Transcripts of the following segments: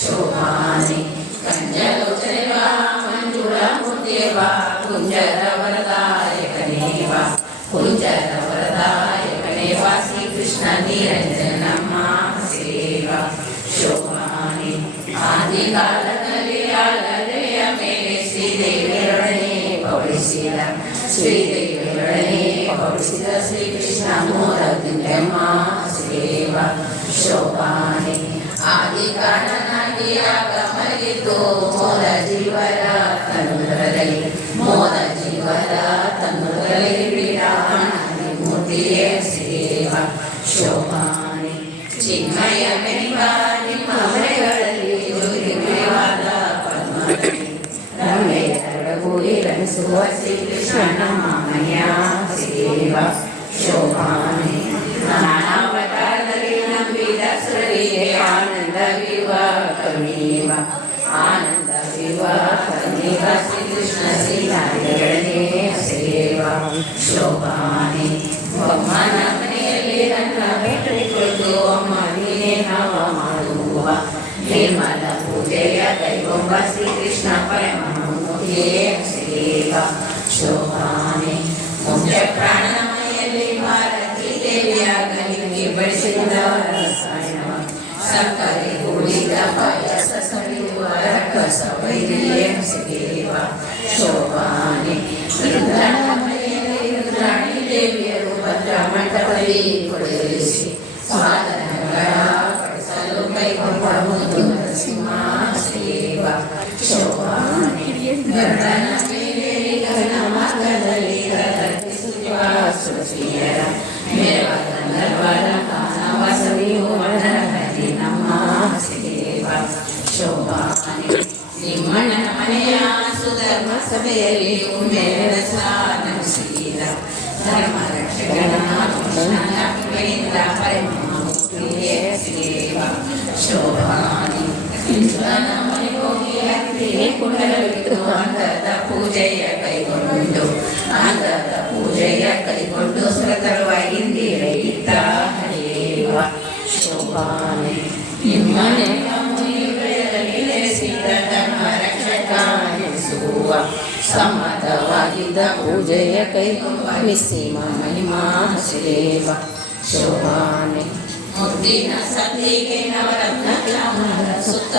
ಶೋಭಾನಿ ಕಂಜಲೋಚನೆವ ಮಂಜುಳ ಮೂರ್ತಿಯವ ಕುಂಜರ ವರದಾಯಕನೇವ ಕುಂಜರ ವರದಾಯಕನೇವ ಶ್ರೀಕೃಷ್ಣ ನಿರಂಜನಮ್ಮ ಸೇವ ಶೋಭಾನಿ ಆದಿಕಾಲದಲ್ಲಿ ಆಲರೆಯ ಮೇಲೆ ಶ್ರೀದೇವಿಯೊಡನೆ ಪೌಳಿಸಿದ ಶ್ರೀದೇವಿಯೊಡನೆ ಪೌಳಿಸಿದ ಶ್ರೀಕೃಷ್ಣ ಮೂರದಿಂದಮ್ಮ ಸೇವ ಶೋಭಾನಿ ಆದಿಕಾರಣನಾಗಿ ಆಗಮಗಿದ್ದು ಮೋದ ಜೀವರ ತನ್ನುದರಲ್ಲಿ ಮೋದ ಜೀವರ ತನ್ನುದರಲ್ಲಿ ಬಿಡಾಣಿ ಮೂರ್ತಿಯೇ ಸೇವ ಶೋಭಾನಿ ಚಿನ್ಮಯ ಮೆನಿವ ನಿಮ್ಮ ಮನೆಗಳಲ್ಲಿ ಜೋಗಿವಾದ ಪದ್ಮದಲ್ಲಿ ರಮೆಯರಗೂಡಿ ರಮಿಸುವ ಶ್ರೀಕೃಷ್ಣನ ಮಾಮಯ್ಯ ಸೇವ ಶೋಭಾನಿ ನಾನಾವತಾರದಲ್ಲಿ ನಂಬಿದ ಸುರರಿಗೆ ಆನಂದವಿವ ಕಮೀವ ಆನಂದವಿವ ಕಮೀವ ಶ್ರೀಕೃಷ್ಣ ಶ್ರೀನಾರಿಗಳೇ ಸೇವ ಶೋಭಾನಿ ಬೊಮ್ಮನ ಮನೆಯಲ್ಲಿ ನನ್ನ ಬೇಟೆ ಕುಳಿತು ಅಮ್ಮ ನೀನೇ ನವ ಮಾಡುವ ನಿರ್ಮಲ ಪೂಜೆಯ ಕೈಗೊಂಬ ಶ್ರೀಕೃಷ್ಣ ಪರಮಮೂರ್ತಿಯೇ ಸೇವ ಶೋಭಾನಿ ಮುಖ್ಯ ಪ್ರಾಣಮಯಲ್ಲಿ ಭಾರತೀ ದೇವಿಯಾಗ ನಿಮಗೆ ಬಡಿಸಿದ ರಸಾಯನ ಸಕ್ಕರೆ ಕೂಡಿದ ಪಾಯಸ ಸವಿಯುವ ರಕ್ಕಸ ವೈರಿಯೇ ಸೇವ ಶೋಭಾನಿ ರುದ್ರನ ಮನೆಯಲ್ಲಿ ರುದ್ರಾಣಿ ದೇವಿಯರು ಭದ್ರ ಮಂಟಪದಲ್ಲಿ ಕೊಡಿಸಿ ಸಾಧನಗಳ ಪಡಿಸಲು ಕೈಗೊಂಡ ಮುದ್ದು ನರಸಿಂಹ ಸೇವ ಶೋಭಾನಿ ಗರುಡನ ಮೇಲೆ ಗಗನ ಮಾರ್ಗದಲ್ಲಿ ಸುರಸಿಯರ ಮೇಲ್ವರ ಕಾನವ ಸವಿಯುವ ಹರಿ ನಮ್ಮ ಸೇವ ಶೋಭಾನಿ ನಿಮ್ಮಣ್ಣನ ಮನೆಯ ಸುಧರ್ಮ ಸಭೆಯಲ್ಲಿ ಉಮೇರ ಸಾಧಿಸಿದ ಧರ್ಮ ರಕ್ಷಕನ ಕೃಷ್ಣನ ಕೃಪೆಯಿಂದ ಪರಮಮೂರ್ತಿಯೇ ಸೇವ ಶೋಭಾನಿ ಕೃಷ್ಣನ ಮನೆ ಹೋಗಿ ಹತ್ತಿಗೆ ಕುಂಡಲವಿಟ್ಟು ಅಂಗದ ಪೂಜೆಯ ಕೈಗೊಂಡು ಅಂಗದ ಪೂಜೆಯ ಕೈಗೊಂಡು ಸುರತರುವ ಇಂದಿರೆ ಇತ್ತ ಹರಿಯೇವ ಶೋಭಾನಿ ನಿಮ್ಮನೆ ಮುನಿಗಳಲ್ಲಿ ನೆಲೆಸಿದ ಧರ್ಮ ರಕ್ಷಕ ಎನಿಸುವ ಸಮ್ಮತವಾಗಿದ್ದ ಪೂಜೆಯ ಕೈಗೊಂಬಿಸಿ ಮಹಿಮಾ ಸೇವ ಶೋಭಾನಿ ಮುದ್ದಿನ ಸತಿಗೆ ನವರತ್ನ ಚಾಮರ ಸುತ್ತ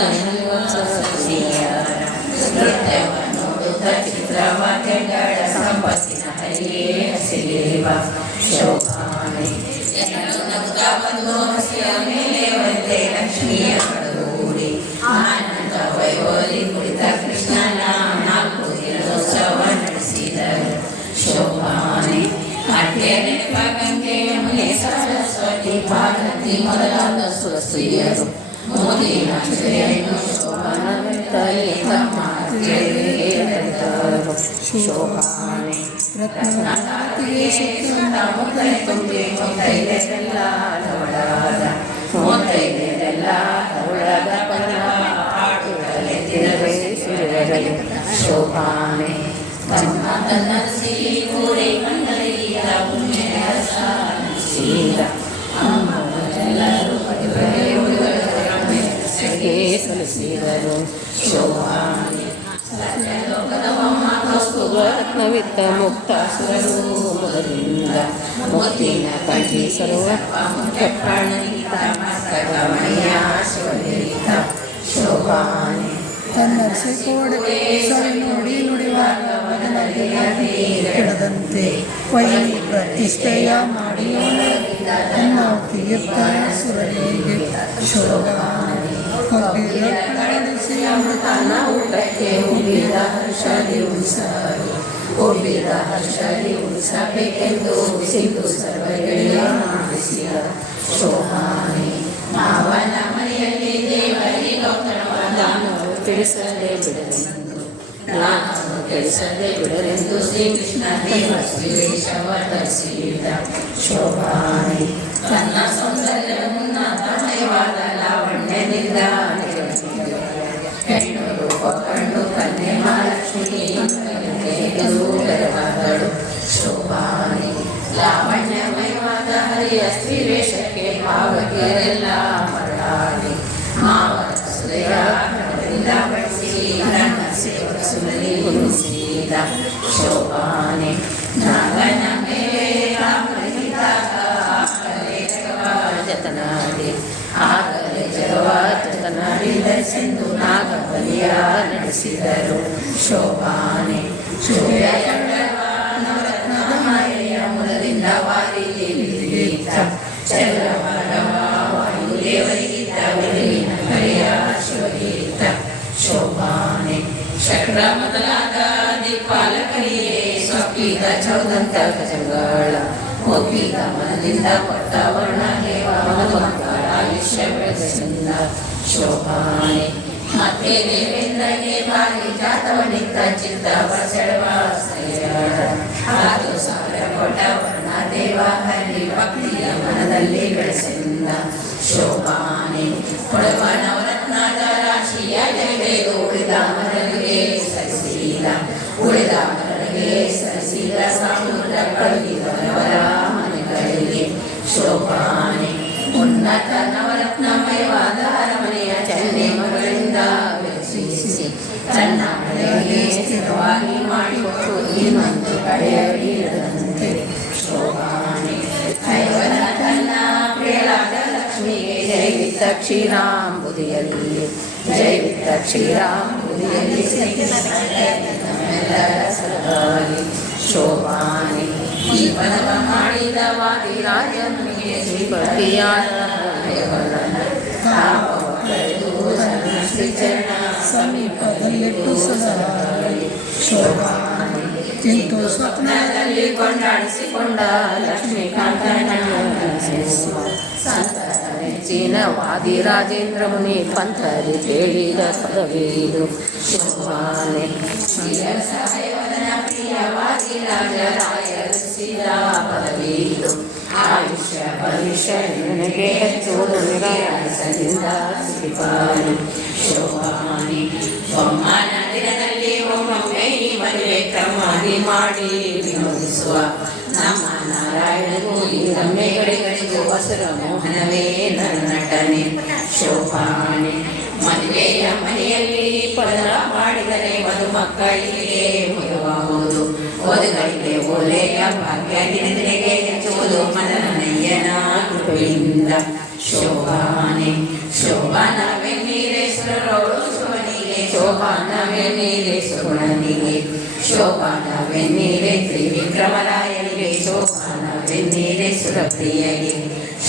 ನೃತ್ಯವ ನೋಡುತ್ತ ಚಿತ್ರವಾದ್ಯಗಳ ಸಂಪತ್ತಿನ ಹರಿಯೇ ಸೇವ ಶೋಭಾನಿ ಜನರು ನಗುತ್ತಾ ಬಂದು ಹಸಿಯ ಮೇಲೆ ಒಂದೇ ಲಕ್ಷ್ಮಿಯ ಕಡಗೂಡಿ ಆನಂದ ವೈಭವದಿ ಕುಳಿತ ಕೃಷ್ಣನ 4 ದಿನೋತ್ಸವ ನಡೆಸಿದರು ಶೋಭಾನಿ ಅಡ್ಡೆ ನೆನಪ ಗಂಗೆ ಯಮುನೆ ಸರಸ್ವತಿ ಭಾರತಿ ಮೊದಲಾದ ಸುರಸ್ತ್ರೀಯರು ಮೋದಿನ ಜಯನು ಶೋಭಾನವೆತ್ತಲಿ ತಮ್ಮ ಜಯರು ಶೋಭಾನಿ ರತ್ನನಾಥಿಗೆ ಸುತ್ತ ಮುತ್ತೈದೆಲ್ಲ ಧವಳಾದ ಮುತ್ತೈದೆಲ್ಲ ಧವಳಾದ ಪದ ಆಡುತ್ತಲೆತ್ತಿರವೇ ಸುರಗಳು ಶೋಭಾನಿ ತನ್ನ ತನ್ನ ಸಿರಿ ಕೂಡಿ ಮಂಡಲಿಯ ಪುಣ್ಯ ಸೀದ ಅಮ್ಮನೆಲ್ಲರೂ ಸಲ್ಲಿಸಿದರು ಶೋಭಾನಿ ಲೋಕದವಮ್ಮ ಕೌಸ್ತುಭ ರತ್ನವಿತ್ತ ಮುಕ್ತಾಸುರರು ಮೊದಲಿಂದ ಮುತ್ತಿನ ಕಂಠಿ ಸರ್ವ ಮುಖ್ಯ ಪ್ರಾಣನಿಗಿತ ಮಸ್ತಕಮಣಿಯ ಶಿವಲಿತ ಶೋಭಾನಿ ತನ್ನ ಕೋಡೆ ಸರಿ ನೋಡಿ ನುಡಿವಾಗ ಕೆಡದಂತೆ ವೈರಿ ಪ್ರತಿಷ್ಠೆಯ ಮಾಡಿ ತನ್ನ ತೀರ್ಥ ಸುರರಿಗೆ ಶೋಭಾನಿ ಒಬ್ಬಿರಡಿಸಿ ಅಮೃತನ ಊಟಕ್ಕೆ ಉಬ್ಬಿದ ಹರ್ಷದಿ ಉಳಿಸಲು ಒಬ್ಬಿದ ಹರ್ಷದಿ ಉಳಿಸಬೇಕೆಂದು ಸಿಂಧು ಸರ್ವಗಳಿಗೆ ಮಾಡಿಸಿದ ಶೋಭಾನಿ ಮಾವನ ಮನೆಯಲ್ಲಿ ದೇವರಿಗೌತಣವಾದನು ತಿಳಿಸದೆ ಬಿಡಲೆಂದು ನಾನು ತಿಳಿಸದೆ ಬಿಡಲೆಂದು ಶ್ರೀಕೃಷ್ಣ ದೇವ ಶ್ರೀವೇಶವ ಧರಿಸಿದ ಶೋಭಾನಿ ತನ್ನ ಸೌಂದರ್ಯವುನ್ನ ತಮಯವಾದ ಲಾವಣ್ಯದಿಂದ ಹೆಣ್ಣು ರೂಪ ಕಂಡು ಕನ್ಯೆ ಮಹಾಲಕ್ಷ್ಮಿ ಗರವಾದಳು ಶೋಭಾನಿ ಲಾವಣ್ಯಮಯವಾದ ಹರಿಯ ಶ್ರೀವೇಶಕ್ಕೆ ಭಾವಕಿಯರೆಲ್ಲ ಮರಳಾದರು ಮಾವಸುದಯ ಬಡಿಸಿ ನನ್ನ ಸೇವಸುದಲ್ಲಿ ಗುರುಸಿದ ಶೋಭಾನೆ ನಾಗನ ಮೇಲೆ ಜತನಾಡಿ ಆಗಲೇ ಜಗವ ಜತನಾಡಿದ ಸಿಂಧು ನಾಗಬಲಿಯ ನಡೆಸಿದರು ಶೋಭಾನೆ ಸೂರ್ಯ ನವರತ್ನದ ಮಾಯೆಯ ಮೂಲದಿಂದ ವಾರಿಗೀತ ಚಂದ್ರವರವ ವಾಯುದೇವರಿಗಿದ್ದ ಬೆಳಗಿನ ಹರಿಯ ಶಿವಗೀತ ಶೋಭಾನೆ ಚಕ್ರ ಮೊದಲಾದ ದಿಕ್ಪಾಲಕರಿಗೆ ಸ್ವಪ್ಪಿದ ಚೌದಂತ ಗಜಗಳ ಒಪ್ಪಿದ ಮನದಿಂದ ಕೊಟ್ಟ ವರ್ಣ ದೇವ ಮಕ್ಕಳ ಆಯುಷ್ಯ ಬೆಳೆಸಿದ ಶೋಭಾನೆ ಮತ್ತೆ ದೇವೇಂದ್ರಗೆ ಭಾರಿ ಜಾತವನಿತ್ತ ಚಿತ್ತವ ಸೆಳವ ಆತು ಸಾವಿರ ಕೊಟ್ಟ ವರ್ಣ ದೇವ ಹರಿ ಭಕ್ತಿಯ ಮನದಲ್ಲಿ ಬೆಳೆಸಿದ ಶೋಭಾನೆ ಕೊಡುವ ನವರತ್ನದ ರಾಶಿಯ ಜಗಡೆದು ಉಳಿದ ಮರಳಿಗೆ ಸರಿಸಿದ ಉಳಿದ ಮರಳಿಗೆ ಸರಿಸಿದ ಸಮುದ್ರ ಕಳುಹಿದವರ ಮನೆಗಳಿಗೆ ಶೋಭಾನೆ ಉನ್ನತ ನವರತ್ನಮಯವಾದ ಅರಮನೆಯ ಚನ್ನೆ ಮಗಳಿಂದ ವಿರಚಿಸಿ ತನ್ನ ಮನೆಯಲ್ಲಿ ಸ್ಥಿರವಾಗಿ ಮಾಡಿಕೊಟ್ಟು ಇನ್ನೊಂದು ಕಡೆಯಡಿಯದಂತೆ ಶೋಭಾನೆ ಐವನ ತನ್ನ ಪ್ರಿಯಳಾದ ಲಕ್ಷ್ಮಿಗೆ ಜೈವಿತ್ತ ಕ್ಷೀರಾಂಬುದಿಯಲ್ಲಿ ಜೈವಿತ್ತ ಕ್ಷೀರಾಂಬುದಿಯಲ್ಲಿ ನಮ್ಮೆಲ್ಲರ ಸಲುವಾಗಿ ಶೋಭಾನೆ ಈ ಪದವ ಮಾಡಿದ ವಾದಿರಾಜನಿಗೆ ಶ್ರೀಪತಿಯಾದ ಶ್ರೀಚರಣ ಸಮೀಪದಲ್ಲಿಟ್ಟು ಸಲಹಾಗಿ ಶೋಭಾನೆ ತಿಂತು ಸ್ವಪ್ನದಲ್ಲಿ ಕೊಂಡಾಡಿಸಿಕೊಂಡ ಲಕ್ಷ್ಮೀಕಾಂತನ ಸಂತರ ನೆಚ್ಚಿನ ವಾದಿರಾಜೇಂದ್ರ ಮುನಿ ಪಂಥರಿ ಹೇಳಿದ ಪದವಿದು ಶೋಭಾನೆ ಸಹಾಯವದನ ಪ್ರಿಯ ವಾದಿರಾಜರಾಯರಿಸಿದ ಪದವಿದು ಆಯುಷ್ಯ ಭವಿಷ್ಯ ನನಗೆ ಹೆಚ್ಚುವುದು ನಿರಾಯಸದಿಂದ ಶ್ರೀಪಾಲಿ ಶೋಭಾನೆ ಬೊಮ್ಮನ ದಿನದಲ್ಲಿ ಒಮ್ಮೊಮ್ಮೆ ಈ ಮದುವೆ ಕ್ರಮಾದಿ ಮಾಡಿ ವಿನೋದಿಸುವ ನಮ್ಮ ನಾರಾಯಣಗೂ ಈ ರಮ್ಯಗಳಿಗೂ ವಸುರ ಮೋಹನವೇ ನಟನೆ ಶೋಭಾನೆ ಮದುವೆಯ ಮನೆಯಲ್ಲಿ ಪದ ಮಾಡಿದರೆ ಮದುಮಕ್ಕಳಿಗೆ ಮುಖವಾಗುವುದು ಓದುಗಳಿಗೆ ಓಲೆಯ ಭಾಗ್ಯ ದಿನದಿನೆಗೆ ಹೆಚ್ಚುವುದು ಮದನಯ್ಯನ ಕೃಪೆಯಿಂದ ಶೋಭಾನೆ ಶೋಭಾನವೆನ್ನೀರೇಶ್ವರರೋಳು ಶುಭನಿಗೆ ಶೋಭಾನವೆನ್ನೀರೇಶ್ವರನಿಗೆ ಶೋಭಾನವೆನ್ನೀರೆ ತ್ರಿವಿಕ್ರಮರಾಯನಿಗೆ ಶೋಭಾನವೆನ್ನೀರೇಶ್ವರ ಪ್ರಿಯಗೆ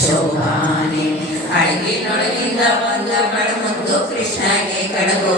ಶೋಭಾನೆ ಅಡಗಿನೊಳಗಿಂದ ಬಂದ ಕಡಮುದ್ದು ಕೃಷ್ಣಗೆ ಕಡಗು